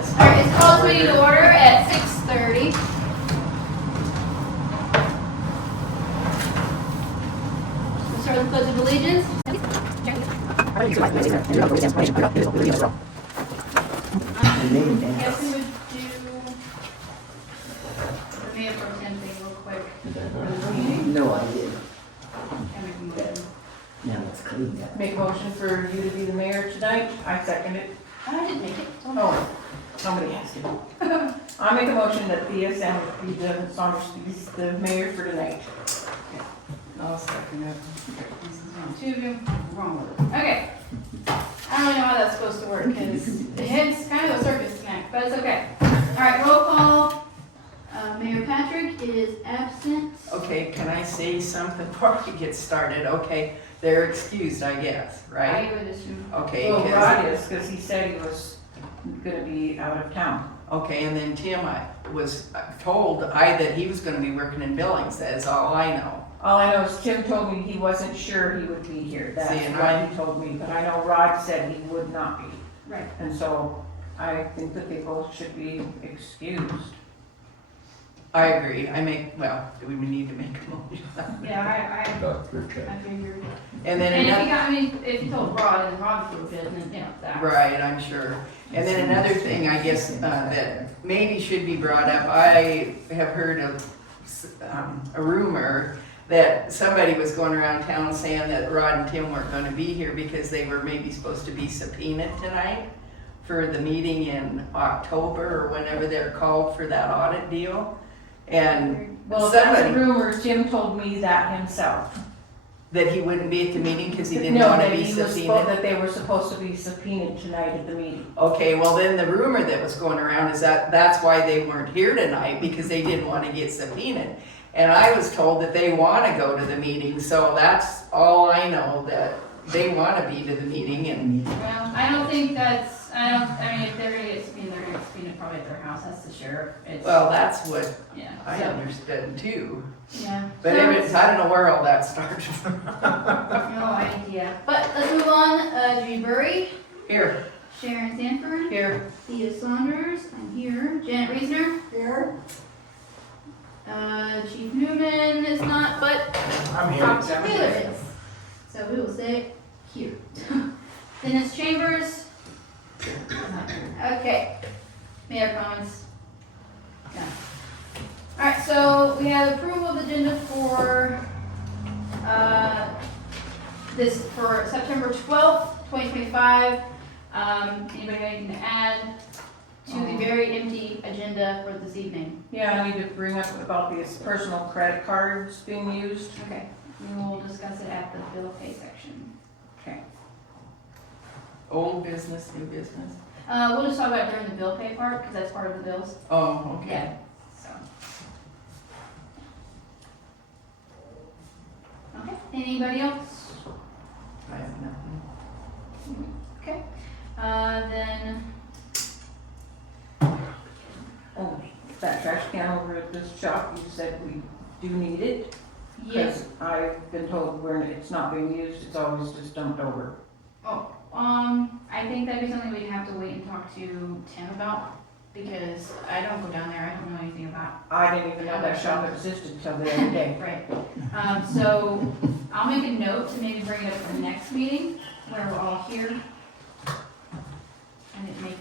was. All right, it's called meeting to order at 6:30. We'll start with the Pledge of Allegiance. I guess we would do, the mayor pro tem thing real quick. No, I didn't. Can we move it? Now it's clean. Make a motion for you to be the mayor tonight. I second it. I didn't make it. Oh, somebody has to. I make a motion that Thea Sanders be the Saunders be the mayor for tonight. I'll second it. Two of you wrong with it. Okay. I don't really know how that's supposed to work because it's kind of a circus tonight, but it's okay. All right, roll call. Mayor Patrick is absent. Okay, can I say something before we get started? Okay, they're excused, I guess, right? I would assume. Okay, Well, 'cause- Rod is, because he said he was gonna be out of town. okay, and then Tim, I was told that he was gonna be working in Billings, that's all I know. All I know is Tim told me he wasn't sure he would be here. That's See, and why he told me, but I know Rod said he would not be. Right. And so I think that they both should be excused. I agree, do we need to make a motion? Yeah, I figured. And then And another, if you told Rod and Rod approved it, then, you know, that. right, I'm sure. And then another thing, I guess, that maybe should be brought up, I have heard of a rumor that somebody was going around town saying that Rod and Tim weren't gonna be here because they were maybe supposed to be subpoenaed tonight for the meeting in October or whenever they're called for that audit deal. And Well, if that's a somebody, rumor, Jim told me that himself. that he wouldn't be at the meeting because he didn't No, wanna that be he was subpoenaed. that they were supposed to be subpoenaed tonight at the meeting. Okay, well then the rumor that was going around is that that's why they weren't here tonight, because they didn't want to get subpoenaed. And I was told that they want to go to the meeting, so that's all I know, that they want to be to the meeting and, Well, I don't think that's, I mean, if they're gonna get subpoenaed, they're gonna get subpoenaed probably at their house, that's the sheriff. It's, well, that's what yeah. I So, understood too. yeah. But So, if it's, I don't know where all that started from. no idea. But let's move on. Judy Burry, Here, Sharon Sanford, Here, Thea Saunders, I'm here. Janet Reesner, here. Chief Newman is not, but I'm here. Dr. Taylor is. So we will say here. Dennis Chambers. Okay. Mayor comments. No. All right, so we have approval of the agenda for this for September 12th, 2025. Anybody have anything to add to the very empty agenda for this evening? yeah, I need to bring up about these personal credit cards being used. Okay, we will discuss it at the bill pay section. Okay. old business, new business. We'll just talk about it during the bill pay part, because that's part of the bills. Oh, okay. Yeah, so. Okay, anybody else? I have nothing. Okay, then, Oh, that trash can over at this shop, you said we do need it? yes, Because I've been told it's not being used, it's always just dumped over. oh, I think that'd be something we'd have to wait and talk to Tim about, because I don't go down there, I don't know anything about. I didn't even know that shop existed till the other day. Right, so I'll make a note to maybe bring it up for the next meeting, where we're all here. I didn't bring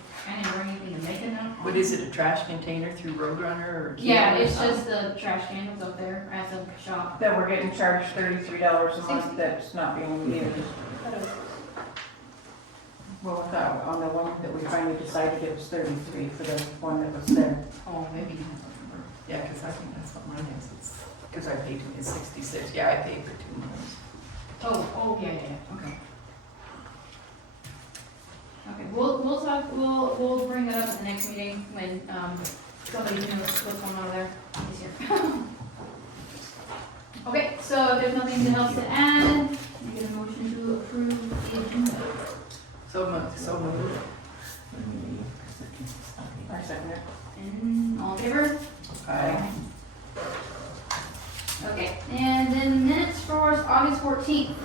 anything to make a note on. What is it, a trash container through Roadrunner or? Yeah, Kia or it's something? just the trash can that's up there at the shop. That we're getting charged $33 a month that's not being used. Well, I thought on the one that we finally decided it was 33 for the one that was there. Oh, maybe. Yeah, because I think that's what mine is. It's, because I paid it's 66. Yeah, I paid for 2 months. Oh, yeah, okay. Okay, we'll talk, we'll bring that up at the next meeting when, somebody knows what's going on there. He's here. Okay, so if there's nothing else to add, you get a motion to approve the agenda. So moved. I second it. And all in favor? Aye. Okay, and then minutes for August 14th.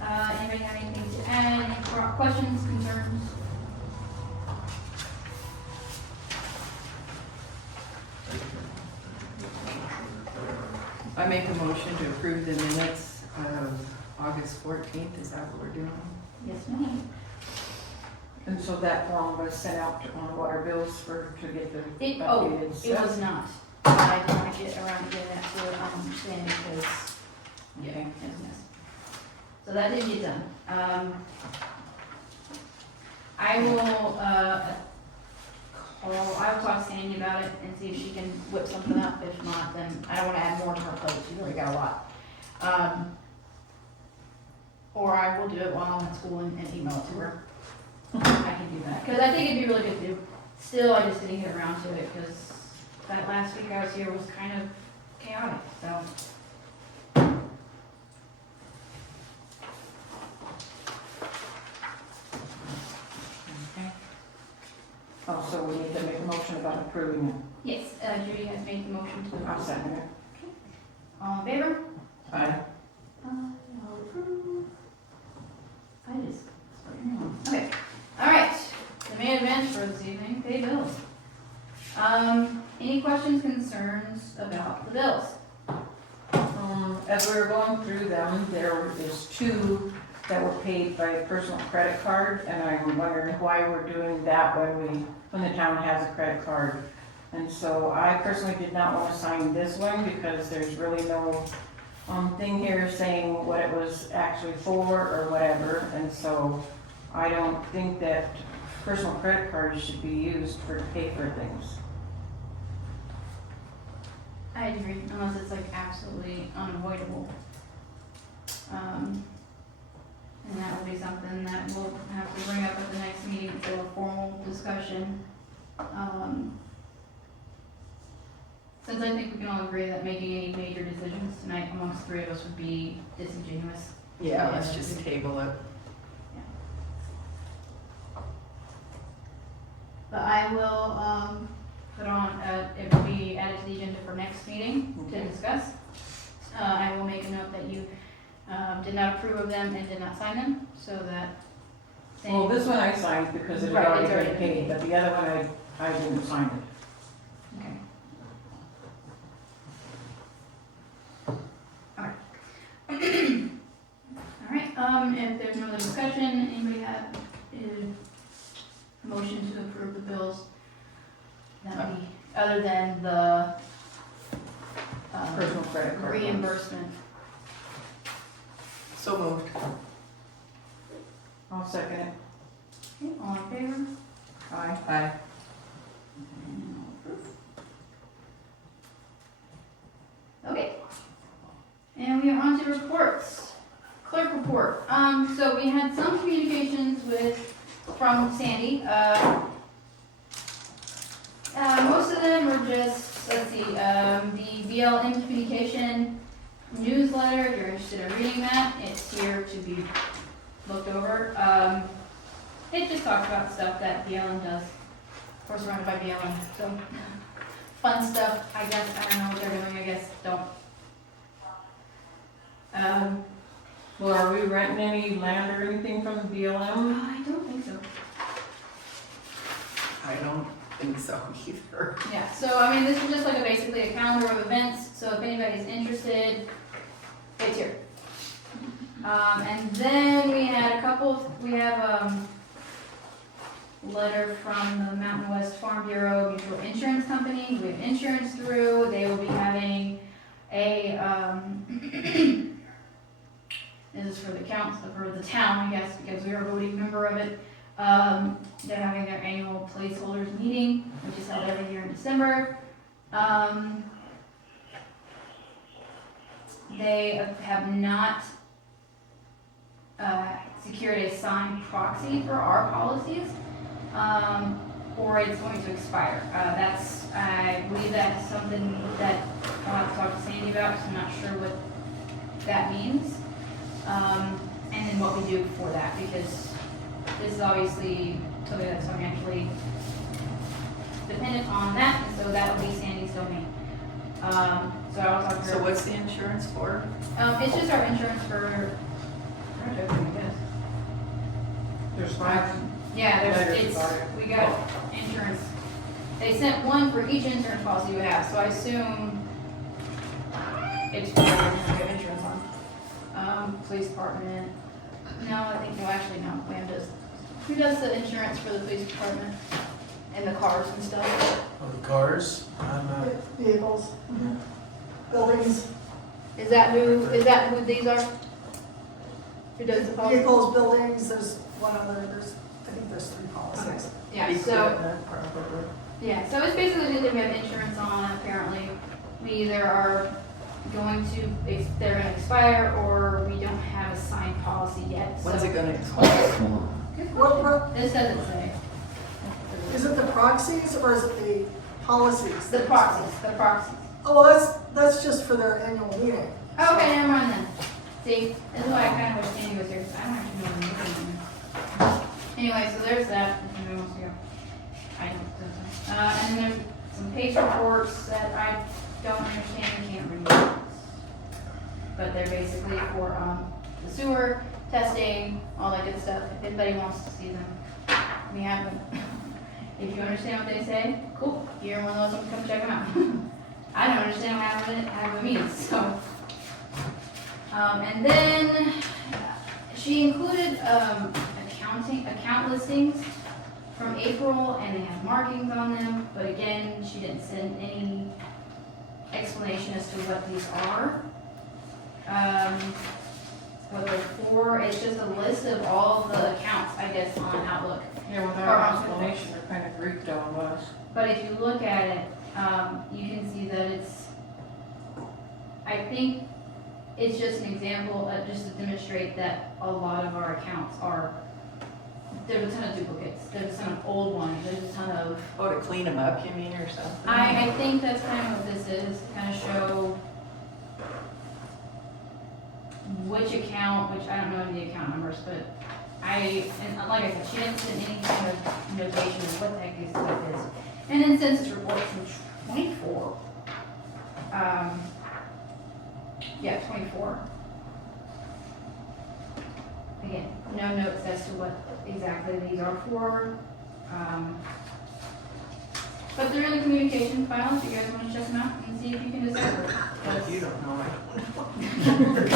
Anybody have anything to add, any questions, concerns? make a motion to approve the minutes of August 14th. Is that what we're doing? Yes, ma'am. And so that form was sent out on water bills to get the It updated was stuff? not. I didn't want to get around to getting that to Sandy because, yeah, Okay. it was a mess. So that didn't get done. I will, I'll talk to Sandy about it and see if she can whip something up. If not, then I don't want to add more to her plate. She's already got a lot. Or I will do it while I'm at school and email it to her. I can do that, because I think it'd be really good to do. Still, I just didn't get around to it, because that last week I was here was kind of chaotic, so. Okay. Oh, so we need to make a motion about approving it. Yes, Judy has made the motion to I'll approve. second it. All in favor? Aye. I'll approve. I just, okay, all right, the main event for this evening, pay bills. Any questions, concerns about the bills? As we were going through them, there is 2 that were paid by a personal credit card, and I'm wondering why we're doing that when the town has a credit card. And so I personally did not want to sign this one because there's really no thing here saying what it was actually for or whatever, and so I don't think that personal credit cards should be used to pay for things. I agree, unless it's like absolutely unavoidable. And that will be something that we'll have to bring up at the next meeting for a formal discussion. Since I think we can all agree that making any major decisions tonight amongst 3 of us would be disingenuous. Yeah, let's just table it. But I will, put on, it will be added to the agenda for next meeting to Okay. discuss. I will make a note that you, did not approve of them and did not sign them, so that. Well, this one I signed because it had Right, already it's already been been paid, but the other one I didn't sign it. Okay. Alright. Alright, if there's no other discussion, anybody have a motion to approve the bills? That would be, other than the, Personal credit card. ones. reimbursement. So moved. I'll second it. Okay, all in favor? Aye. Aye. And I'll approve. Okay. And we are on to reports. Clerk report. So we had some communications from Sandy. Most of them were just, let's see, the BLM communication newsletter. If you're interested in reading that, it's here to be looked over. It just talks about stuff that BLM does. Of course, run by BLM, so fun stuff, I guess. I don't know what they're doing, I guess, don't. Well, are we renting any land or anything from the BLM? I don't think so. I don't think so either. Yeah, so I mean, this is just like basically a calendar of events, so if anybody's interested, it's here. And then we had we have letter from the Mountain West Farm Bureau Mutual Insurance Company. We have insurance through. They will be having a, this is for the for the town, I guess, because we are a voting member of it. They're having their annual placeholders meeting, which is held every year in December. They have not secured a signed proxy for our policies, or it's going to expire. I believe that's something that I'll have to talk to Sandy about, because I'm not sure what that means. And then what we do for that, because this is obviously something that's financially dependent on that, and so that will be Sandy's domain. So I'll talk to her. So what's the insurance for? It's just our insurance for, I guess. There's 5. Yeah, Letters about it. we got insurance. They sent one for each insurance policy you have, so I assume it's for everything we have insurance on. Police department, no, I think, no, actually, no, Wham does. Who does the insurance for the police department? And the cars and stuff? Oh, the cars, I'm not, Vehicles, buildings, Is that who these are? Who does the policy? vehicles, buildings, there's one other, I think there's 3 policies. Yeah, so, Equipment, probably. yeah, so it's basically just that we have insurance on, apparently. We either are going to, they're gonna expire, or we don't have a signed policy yet, so. When's it gonna expire? Come on. Good What, question. what, This doesn't say. is it the proxies or is it the policies? The proxies. Oh, well, that's just for their annual meeting. Okay, never mind then. See, this is why I kind of wish Sandy was here, because I don't actually know what I'm doing. Anyway, so there's that, if anyone wants to go. I don't, and then there's some page reports that I don't understand and can't read. But they're basically for, the sewer, testing, all that good stuff. If anybody wants to see them, we have them. If you understand what they say, cool, you're one of those, come check them out. I don't understand what half of it means, so. And then she included account listings from April, and they have markings on them, but again, she didn't send any explanation as to what these are. What they're for, it's just a list of all the accounts, I guess, on Outlook. Yeah, without explanation, they're kind of Greek down us. But if you look at it, you can see that it's, I think it's just an example, just to demonstrate that a lot of our accounts are, there's a ton of duplicates, there's a ton of old ones, there's a ton of, Oh, to clean them up, you mean, or something? I think that's kind of what this is, kind of show which account, which I don't know the account numbers, but and like I said, she didn't send any kind of notation of what the heck this stuff is. And then census report from 24. 24. Again, no notes as to what exactly these are for. But they're in the communication file if you guys want to check them out and see if you can decipher. You don't know it.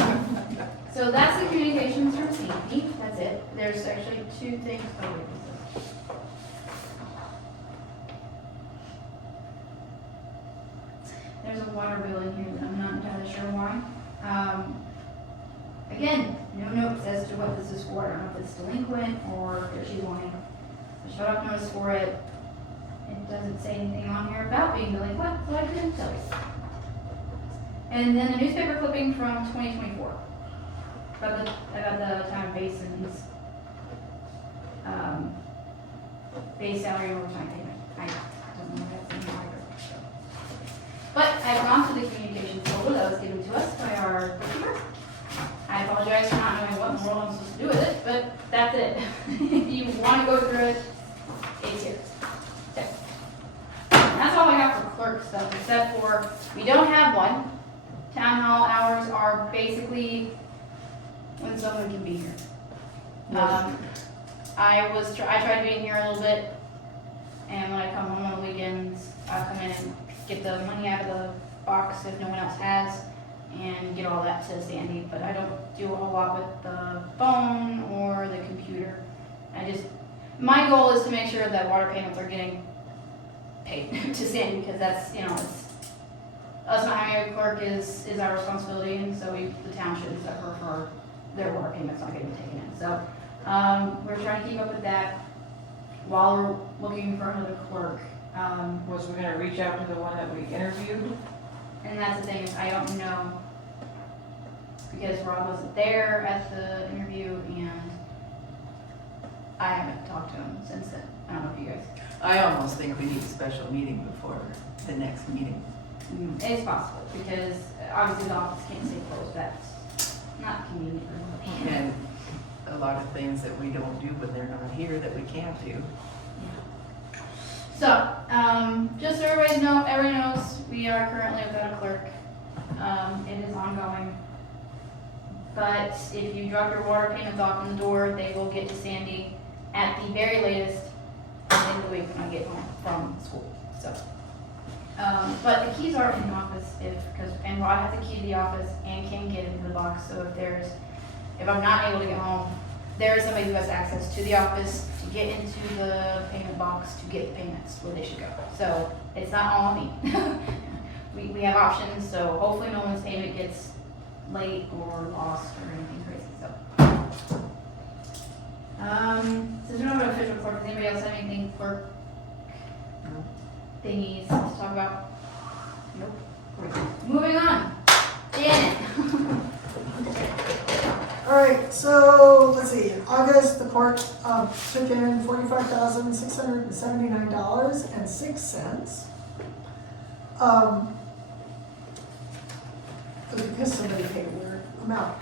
So that's the communications from Sandy, that's it. There's actually 2 things, oh wait, this is. There's a water bill in here that I'm not entirely sure why. Again, no notes as to what this is for. I don't know if it's delinquent or if she's wanting a shut off notice for it. It doesn't say anything on here about being delinquent, so I couldn't tell you. And then the newspaper clipping from 2024. About the town of Basin's base salary and overtime payment. I don't know what that's in here either. But I've gone through the communications folder that was given to us by our bookkeeper. I apologize for not knowing what in the world I'm supposed to do with it, but that's it. If you want to go through it, it's here. Okay. And that's all I got for clerk stuff, except for we don't have one. Town hall hours are basically when someone can be here. I tried being here a little bit, and when I come home on the weekends, I come in and get the money out of the box if no one else has, and get all that to Sandy, but I don't do a whole lot with the phone or the computer. My goal is to make sure that water payments are getting paid to Sandy, because that's, it's, us not having a clerk is our responsibility, and so the town should suffer for their water payments not getting taken in. So, we're trying to keep up with that while we're looking for another clerk. Was we gonna reach out to the one that we interviewed? And that's the thing, is I don't know, because Rob wasn't there at the interview, and I haven't talked to him since then. I don't know if you guys. I almost think we need a special meeting before the next meeting. It's possible, because obviously the office can't stay closed, that's not convenient for anybody. And a lot of things that we don't do when they're not here that we can't do. So, just so everybody knows, we are currently without a clerk. It is ongoing. But if you drop your water payments off in the door, they will get to Sandy at the very latest at the end of the week when I get home from school. So, But the keys are in the office and Rod has a key to the office and can get into the box, so if I'm not able to get home, there is somebody who has access to the office to get into the payment box to get the payments where they should go. So it's not all on me. We have options, so hopefully no one's payment gets late or lost or anything crazy, so. Since we don't have an official clerk, does anybody else have anything clerk thingies to talk about? Nope. Moving on. Janet. All right, so let's see, in August, the court took in $45,679.06. Because somebody paid a weird amount.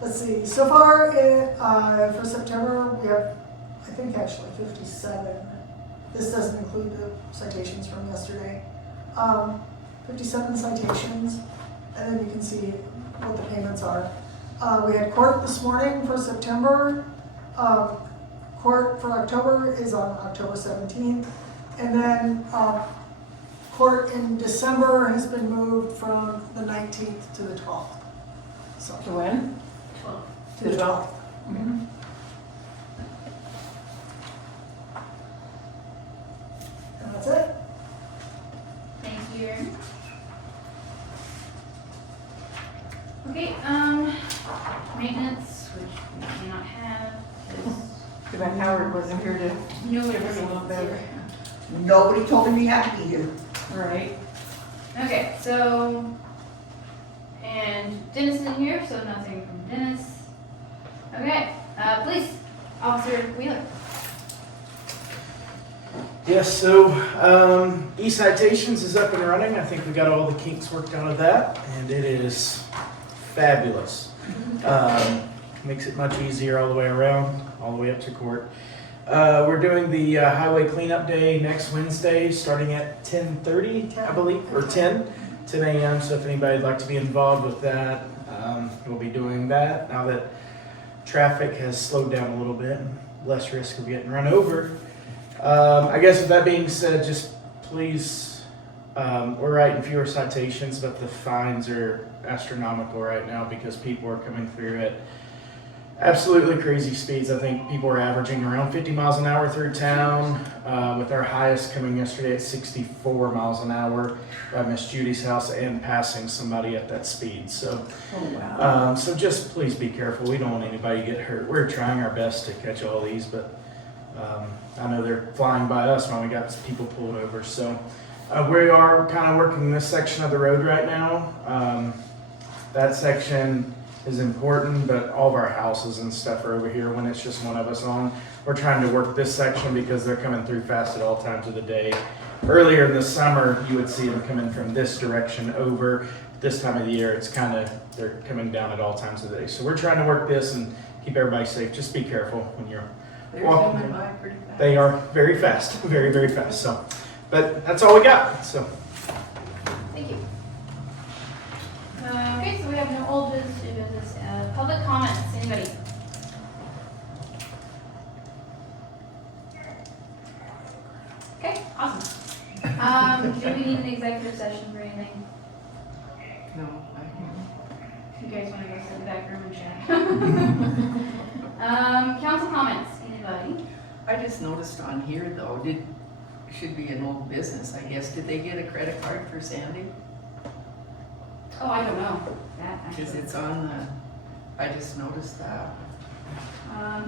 Let's see, so far for September, we have, I think actually 57. This doesn't include the citations from yesterday. 57 citations, and then you can see what the payments are. We had court this morning for September. Court for October is on October 17th. And then court in December has been moved from the 19th to the 12th. So, To when? 12. to the 12th. Mm-hmm. And that's it. Thank you. Okay, maintenance, which we cannot have, because Too bad Howard wasn't here to nobody give us a little bit. Nobody told me we had to be here. Right. Okay, so, and Dennis isn't here, so nothing from Dennis. Okay, police officer Wheeler. Yes, so e-citations is up and running. I think we got all the kinks worked out of that, and it is fabulous. Makes it much easier all the way around, all the way up to court. We're doing the highway cleanup day next Wednesday, starting at 10:30, I believe, or 10 a.m. So if anybody'd like to be involved with that, we'll be doing that now that traffic has slowed down a little bit, and less risk of getting run over. I guess with that being said, just please, we're writing fewer citations, but the fines are astronomical right now because people are coming through at absolutely crazy speeds. I think people are averaging around 50 miles an hour through town, with our highest coming yesterday at 64 miles an hour by Miss Judy's house and passing somebody at that speed. So, Oh, wow. so just please be careful. We don't want anybody to get hurt. We're trying our best to catch all these, but I know they're flying by us when we got people pulled over. So we are kind of working this section of the road right now. That section is important, but all of our houses and stuff are over here when it's just one of us on. We're trying to work this section because they're coming through fast at all times of the day. Earlier in the summer, you would see them coming from this direction over. This time of the year, it's kind of, they're coming down at all times of the day. So we're trying to work this and keep everybody safe. Just be careful when you're They're walking. coming by pretty fast. They are very fast, very, very fast. So, but that's all we got. So. Thank you. Okay, so we have no old business, new business, public comments, anybody? Okay, awesome. Do we need an executive session for anything? No, You guys want to go sit in the back room and chat? Council comments, anybody? I just noticed on here though, should be an old business, I guess. Did they get a credit card for Sandy? Oh, I don't know, that Because actually. it's on I just noticed that.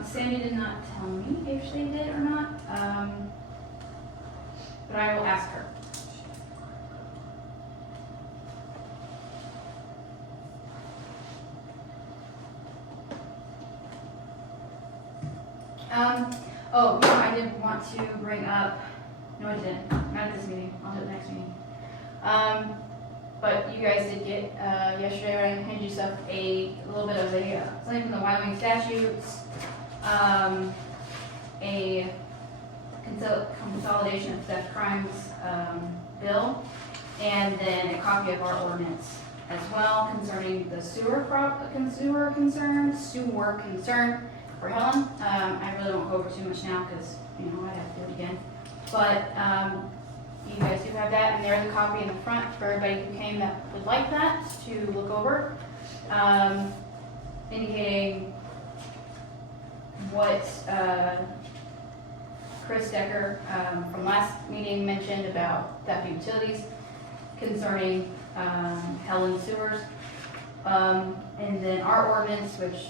Sandy did not tell me if they did or not, but I will ask her. Oh, you know, I did want to bring up, no I didn't, not at this meeting, I'll do it next meeting. But you guys did get, yesterday when I handed you stuff, a little bit of a, something from the Wyoming statutes, a consolidation of theft crimes, bill, and then a copy of our ordinance as well concerning the sewer concern for Helen. I really won't go over too much now because, you know, I'd have to do it again. But, you guys do have that, and there's a copy in the front for everybody who came that would like that to look over. Indicating what, Chris Decker, from last meeting mentioned about theft of utilities concerning, Helen Sewers. And then our ordinance, which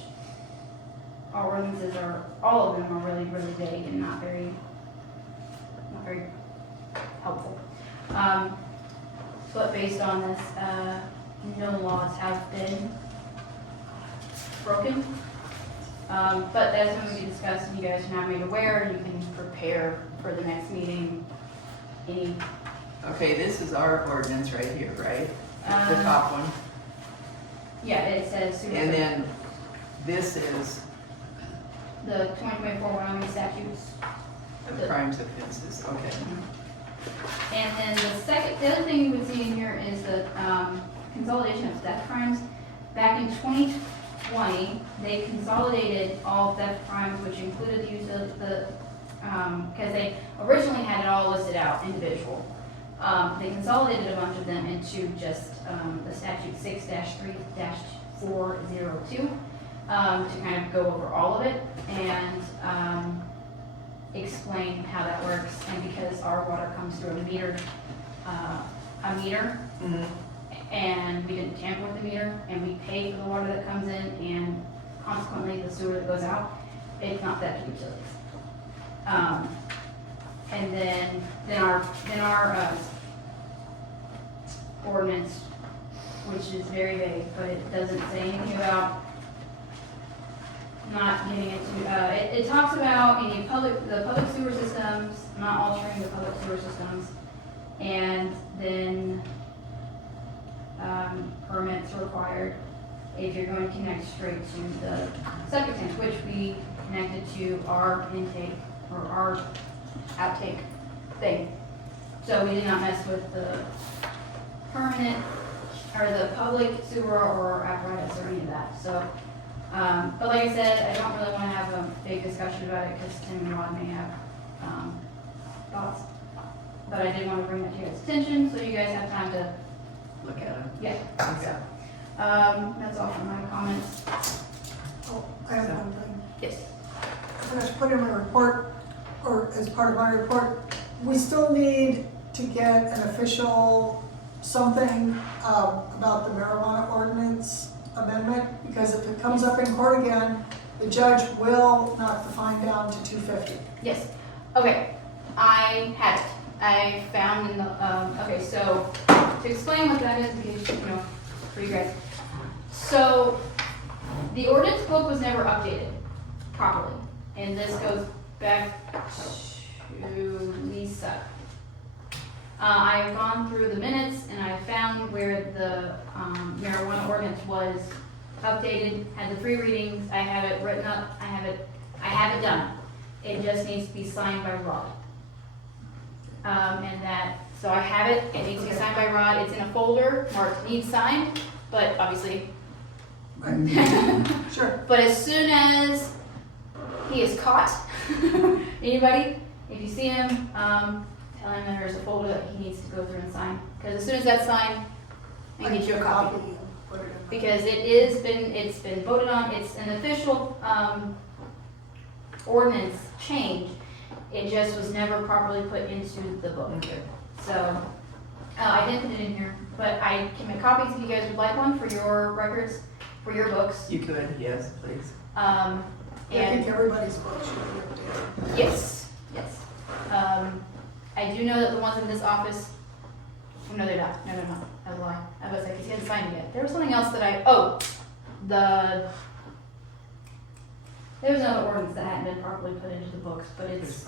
our ordinances are, all of them are really, really vague and not very helpful. But based on this, no laws have been broken. But that's something we can discuss, and you guys are not made aware, and you can prepare for the next meeting. Any, Okay, this is our ordinance right here, right? The top one. yeah, it says. And then this is The 2024 Wyoming statutes. the crimes offenses, okay. And then the other thing you would see in here is the consolidation of theft crimes. Back in 2020, they consolidated all theft crimes, which included the use of because they originally had it all listed out individual. They consolidated a bunch of them into just the statute 6-3-402 to kind of go over all of it and explain how that works. And because our water comes through a meter, Mhm. and we didn't tamper with the meter, and we pay for the water that comes in, and consequently the sewer that goes out, it's not theft of utilities. And then our ordinance, which is very vague, but it doesn't say anything about not getting into, it talks about the public sewer systems, not altering the public sewer systems, and then permits required if you're going to connect straight to the septic tank, which we connected to our intake or our outtake thing. So we did not mess with the permanent or the public sewer or apparatus or any of that. So, but like I said, I don't really want to have a big discussion about it because Tim and Rod may have thoughts. But I did want to bring that to your attention so you guys have time to, Look at them. yeah. Okay. That's all for my comments. Oh, I have one thing. Yes. I forgot to put in my report, or as part of my report, we still need to get an official something about the marijuana ordinance amendment, because if it comes up in court again, the judge will knock the fine down to $250. Yes. Okay. I had it. I found in the, okay, so to explain what that is, because, you know, for you guys. So the ordinance book was never updated properly. And this goes back to Lisa. I've gone through the minutes and I found where the marijuana ordinance was updated, had the 3 readings, I have it written up, I have it done. It just needs to be signed by Rod. And that, so I have it needs to be signed by Rod, it's in a folder marked needs signed, but obviously. Sure. But as soon as he is caught, anybody, if you see him, tell him that there's a folder that he needs to go through and sign. Because as soon as that's signed, I can get you a copy. and put it in my- Because it's been voted on, it's an official ordinance change. It just was never properly put into the book. Okay. So, I didn't put it in here, but I can make copies if you guys would like one for your records, for your books. You could, yes, please. I And think everybody's book should be updated. yes, yes. I do know that the ones in this office, no, they're not. No, that was a lie. I was like, he hasn't signed it yet. There was something else that there was another ordinance that hadn't been properly put into the books, but it's,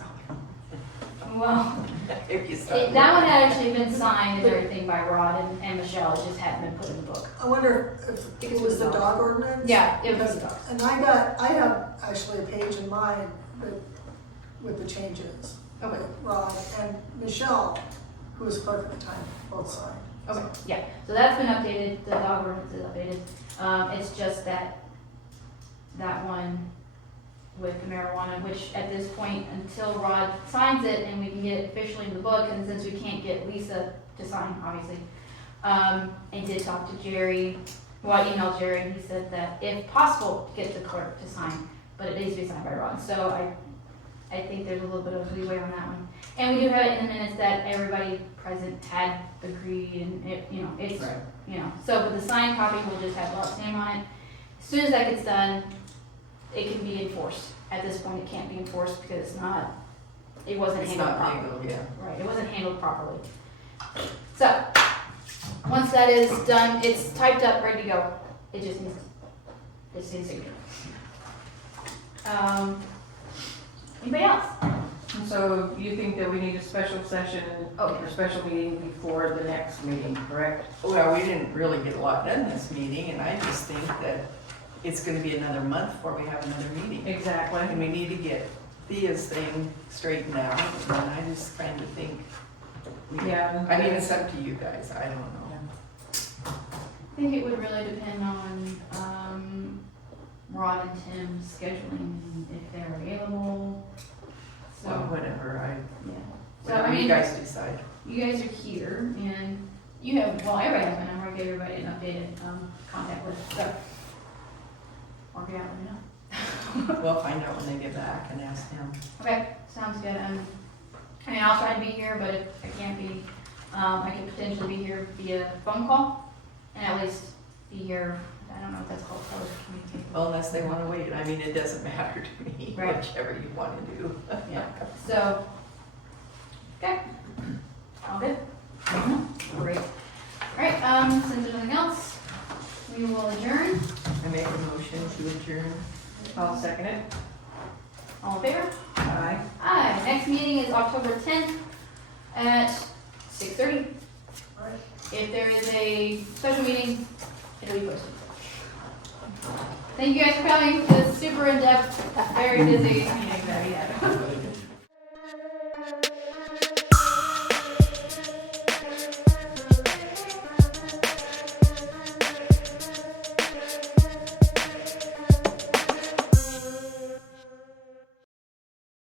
well, If you start. that one had actually been signed and everything by Rod and Michelle, it just hadn't been put in the book. I wonder if it was the dog ordinance? Yeah, it was the dogs. And I have actually a page in mine with the changes. Okay. Rod and Michelle, who was clerk at the time, both signed. Okay, yeah, so that's been updated, the dog ordinance is updated. It's just that one with the marijuana, which at this point, until Rod signs it and we can get it officially in the book, and since we can't get Lisa to sign, obviously, I did talk to Jerry, well, I emailed Jerry, and he said that if possible, get the clerk to sign, but it needs to be signed by Rod, so I think there's a little bit of leeway on that one. And we do have it in the minutes that everybody present had agreed, and it, you know, it's, Right. you know, so with the signed copy, we'll just have Rod's name on it. As soon as that gets done, it can be enforced. At this point, it can't be enforced because it's not, it wasn't It's handled not properly. legal, yeah. Right, it wasn't handled properly. So, once that is done, it's typed up, ready to go. It just needs signature. Anybody else? And so you think that we need a special session Oh. or special meeting before the next meeting, correct? Well, we didn't really get a lot done this meeting, and I just think that it's gonna be another month before we have another meeting. Exactly. And we need to get Thea's thing straightened out, and I just kind of think, Yeah. I mean, it's up to you guys, I don't know. I think it would really depend on, Rod and Tim's scheduling, if they're available. So, Well, whatever, yeah. So, whatever I you mean, guys decide. you guys are here, and you have, well, everybody has my number, I gave everybody an updated, contact list, so. Work it out, let me know. We'll find out when they get back and ask him. Okay, sounds good. I mean, I'll try to be here, but if I can't be, I could potentially be here via phone call, and at least be here, I don't know if that's called telecommunication. Well, unless they wanna wait, I mean, it doesn't matter to me, Right. whichever you wanna do. Yeah, so, okay, all good? Great. All right, since there's nothing else, we will adjourn. I make a motion to adjourn. I'll second it. All in favor? Aye. Aye. Next meeting is October 10th at 6:30. If there is a special meeting, it'll be posted. Thank you guys for coming. It's super in-depth, very busy.